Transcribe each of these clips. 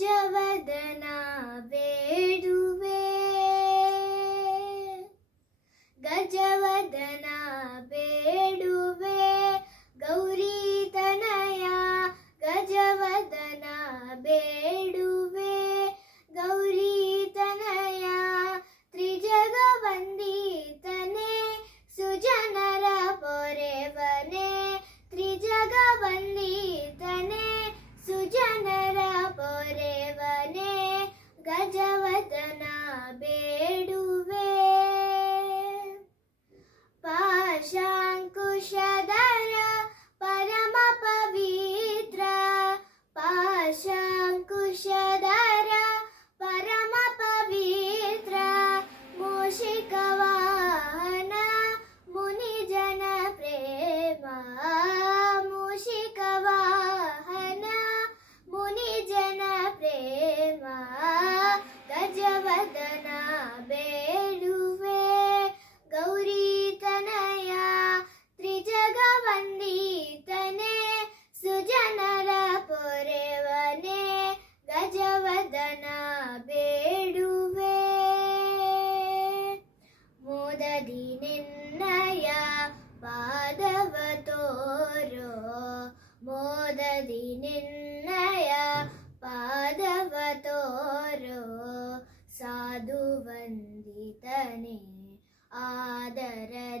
ಗಜವದನ ಬೇಡುವೆ ಗಜವದನ ಬೇಡುವೆ ಗೌರಿ ತನಯ ಗಜವದನ ಬೇಡುವೆ ಗೌರಿ ತನಯ ತ್ರಿಜಗ ವಂದಿತನೆ ಸುಜನರ ಪೊರೆವನೆ ತ್ರಿಜಗ ವಂದಿತನೆ ಸುಜನರ ಪೊರೆವನೆ ಗಜವದನ ಬೇಡುವೆ ಪಾಶಾಂಕುಶಧರ ಪರಮ ಪವಿತ್ರ ಪಾಶಾಂಕುಶಧರ ಪರಮ ಪವಿತ್ರ ಮೂಷಿಕ ವಾಹನ ಮುನಿಜನ ಪ್ರೇಮ ಮೂಷಿಕ ವಾಹನ ಮುನಿಜನ ಪ್ರೇಮ ಗಜವದನ ಬೇಡುವೆ ಗೌರಿ ತನಯ ತ್ರಿಜಗ ವಂದಿತನೆ ಸುಜನರ ಪೊರೆವನೆ ಗಜವದನ ಬೇಡುವೆ ಮೋದದಿ ನಿನ್ನಯ ಪಾದವ ತೋರೋ ಮೋದದಿ ನಿನ್ನಯ ಪಾದವ ತೋರೋ ಸಾಧು ವಂದಿತನೆ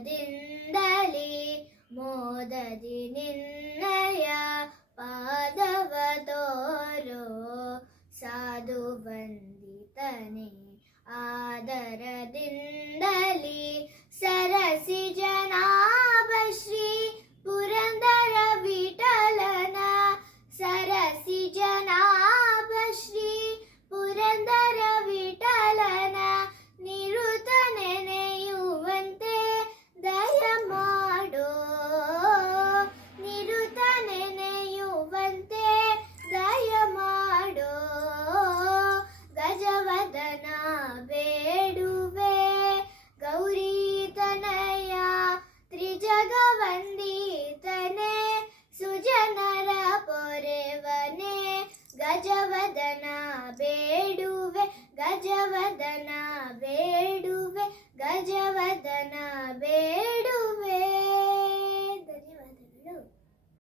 ಆದರದಿಂದಲೇ ಮೋದದಿ ನಿನ್ನಯ ಪಾದವ ತೋರೋ ಸಾಧು ವಂದಿತನೆ ಆದರದಿಂದಲೇ ಸರಸಿ ಜನಾಭ ಶ್ರೀ ಪುರಂದರ ವಿಠಲನ ಸರಸಿ ಜನಾಭ ಶ್ರೀ ಪುರಂದರ ವಿಠಲನ ನಿರುತ ನೆನೆಯುವಂತೆ ದಯ ಮಾಡೋ ನಿರುತ ನೆನೆಯುವಂತೆ ದಯ ಮಾಡೋ ಗಜವದನ ಬೇಡುವೆ ಗೌರಿ ತನಯ ತ್ರಿಜಗ ವಂದಿತನೆ ಸುಜನರ ಪೊರೆವನೆ ಗಜವದನ ಬೇಡುವೆ ಗಜವದನ ಬೇಡುವೆ ಗಜವದನ ಬೇಡುವೆ